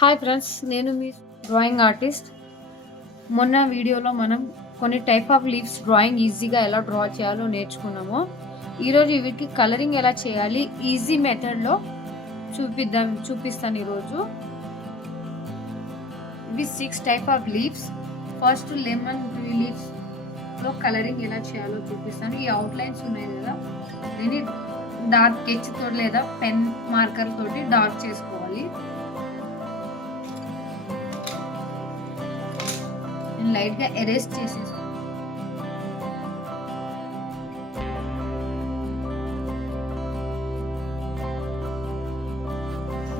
Hi friends, నేను మీ drawing artist. మొన్న వీడియోలో మనం కొన్ని టైప్ ఆఫ్ లీవ్స్ డ్రాయింగ్ ఈజీగా ఎలా డ్రా చేయాలో నేర్చుకున్నాము. ఈరోజు వీటికి కలరింగ్ ఎలా చేయాలి ఈజీ మెథడ్లో చూపిస్తాను ఈరోజు. ఇవి 6 type of leaves. First lemon tree లీవ్స్లో కలరింగ్ ఎలా చేయాలో చూపిస్తాను. ఈ అవుట్లైన్స్ ఉన్నాయి కదా, దీన్ని డార్క్ స్కెచ్ తోటి లేదా పెన్ మార్కర్ తోటి డార్క్ చేసుకోవాలి. లైట్ గా ఎరేస్ చేసేసి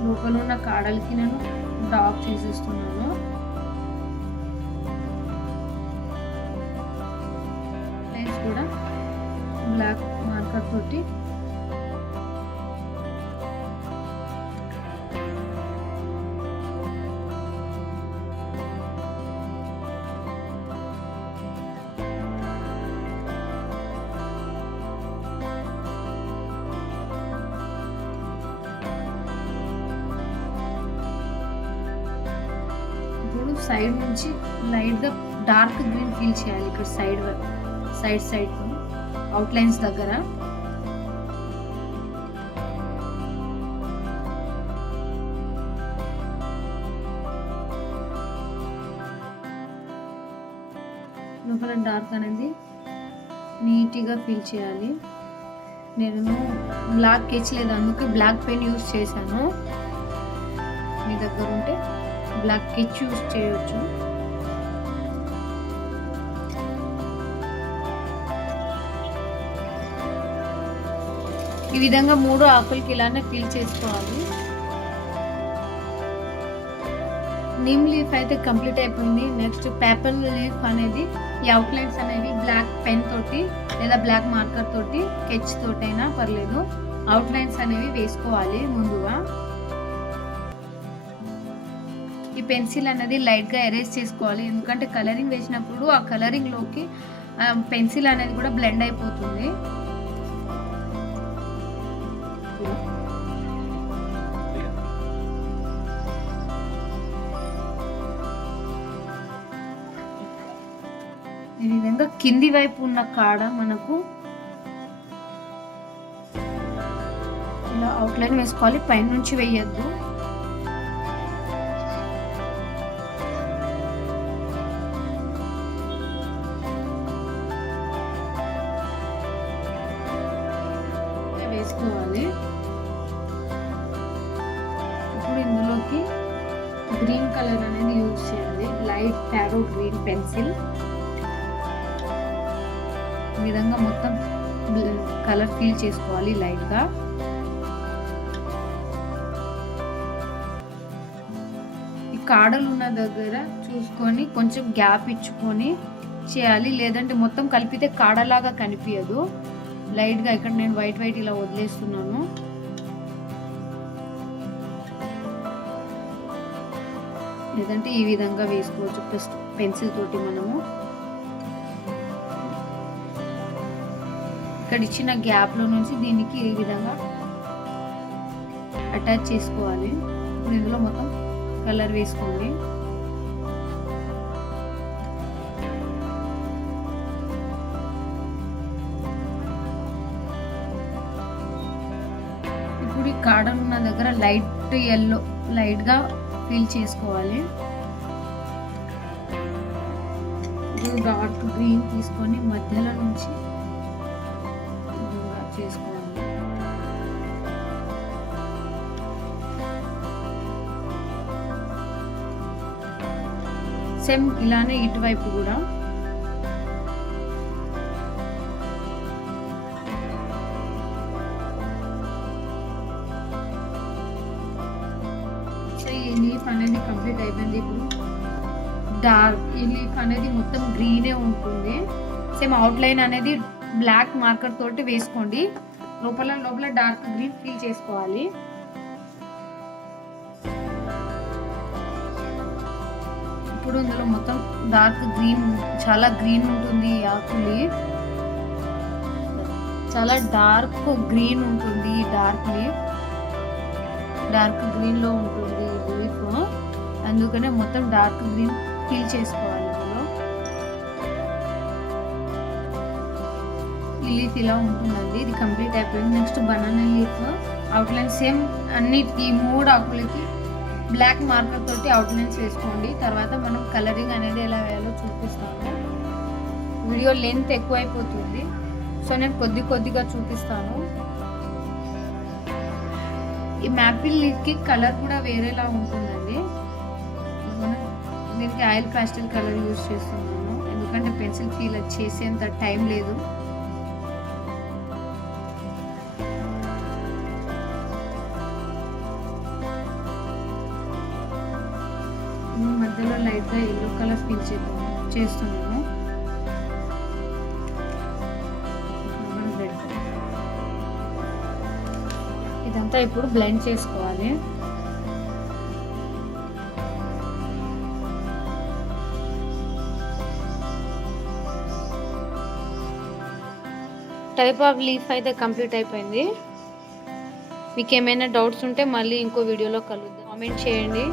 లోపల ఉన్న కాడలకి నేను డార్క్ చేసేస్తున్నాను. లైన్స్ కూడా బ్లాక్ మార్కర్ తోటి సైడ్ నుంచి లైట్ గా డార్క్ గ్రీన్ ఫీల్ చేయాలి. ఇక్కడ సైడ్ అవుట్ లైన్స్ దగ్గర లోపల డార్క్ అనేది నీట్గా ఫీల్ చేయాలి. నేను బ్లాక్ స్కెచ్ లేదు, అందుకే బ్లాక్ పెన్ యూజ్ చేశాను. మీ దగ్గర ఉంటే బ్లాక్ స్కెచ్ యూజ్ చేయొచ్చు. ఈ విధంగా 3 ఆకులకి ఇలానే ఫిల్ చేసుకోవాలి. నీమ్ లీఫ్ అయితే కంప్లీట్ అయిపోయింది. నెక్స్ట్ పేపర్ లీఫ్ అనేది ఈ అవుట్లైన్స్ అనేవి బ్లాక్ పెన్ తోటి లేదా బ్లాక్ మార్కర్ తోటి స్కెచ్ తోటైనా పర్లేదు అవుట్లైన్స్ అనేవి వేసుకోవాలి. ముందుగా ఈ పెన్సిల్ అనేది లైట్ గా ఎరేజ్ చేసుకోవాలి, ఎందుకంటే కలరింగ్ వేసినప్పుడు ఆ కలరింగ్ లోకి పెన్సిల్ అనేది కూడా బ్లెండ్ అయిపోతుంది. ఈ విధంగా కింది వైపు ఉన్న కాడ మనకు ఇలా అవుట్లైన్ వేసుకోవాలి, పైన నుంచి వేయద్దు. వేసుకోవాలి. ఇప్పుడు ఇందులోకి గ్రీన్ కలర్ అనేది యూజ్ చేయాలి, లైట్ టారో గ్రీన్ పెన్సిల్. ఈ విధంగా మొత్తం కలర్ ఫిల్ చేసుకోవాలి లైట్ గా. ఈ కాడలు ఉన్న దగ్గర చూసుకొని కొంచెం గ్యాప్ ఇచ్చుకొని చేయాలి, లేదంటే మొత్తం కలిపితే కాడలాగా కనిపించదు. లైట్ గా ఇక్కడ నేను వైట్ ఇలా వదిలేస్తున్నాను. లేదంటే ఈ విధంగా వేసుకోవచ్చు ఫస్ట్ పెన్సిల్ తోటి. మనము ఇక్కడ ఇచ్చిన గ్యాప్ లో నుంచి దీనికి ఈ విధంగా అటాచ్ చేసుకోవాలి. ఇందులో మొత్తం కలర్ వేసుకోండి. ఇప్పుడు ఈ కాడలు ఉన్న దగ్గర లైట్ ఎల్లో లైట్ గా ఫిల్ చేసుకోవాలి. ఇప్పుడు డార్క్ గ్రీన్ తీసుకొని మధ్యలో నుంచి చేసుకోవాలి. సేమ్ ఇలానే ఇటువైపు కూడా ఈ లీఫ్ అనేది కంప్లీట్ అయిపోయింది. ఇప్పుడు ఈ లీఫ్ అనేది మొత్తం గ్రీనే ఉంటుంది. సేమ్ అవుట్లైన్ అనేది బ్లాక్ మార్కర్ తోటి వేసుకోండి. లోపల డార్క్ గ్రీన్ ఫిల్ చేసుకోవాలి. ఇప్పుడు ఇందులో మొత్తం డార్క్ గ్రీన్, చాలా గ్రీన్ ఉంటుంది. ఆకు లీఫ్ చాలా డార్క్ గ్రీన్ ఉంటుంది. డార్క్ లీఫ్ డార్క్ గ్రీన్ లో ఉంటుంది ఈ లీఫ్. మొత్తం డార్క్ గ్రీన్ ఫిల్ చేసుకోవాలి. ఇందులో ఈ లీఫ్ ఇలా ఉంటుందండి. ఇది కంప్లీట్ అయిపోయింది. Next banana leaf outline same అన్ని ఈ 3 ఆకులకి బ్లాక్ మార్కర్ తోటి అవుట్లైన్స్ వేసుకోండి. తర్వాత మనం కలరింగ్ అనేది ఎలా వేయాలో చూపిస్తాను. వీడియో లెంత్ ఎక్కువైపోతుంది, సో నేను కొద్దిగా చూపిస్తాను. ఈ మ్యాపిల్ లీఫ్కి కలర్ కూడా వేరేలా ఉంటుందండి. దీనికి ఆయిల్ పాస్టల్ కలర్ యూజ్ చేస్తున్నాను, ఎందుకంటే పెన్సిల్ ఫీల్ చేసేంత టైం లేదు. మధ్యలో లైట్గా ఎల్లో కలర్ ఫీల్ చేస్తున్నాను. ఇదంతా ఇప్పుడు బ్లెండ్ చేసుకోవాలి. టైప్ ఆఫ్ లీఫ్ అయితే కంప్లీట్ అయిపోయింది. మీకు ఏమైనా డౌట్స్ ఉంటే మళ్ళీ ఇంకో వీడియోలో కలుద్దాం. కామెంట్ చేయండి.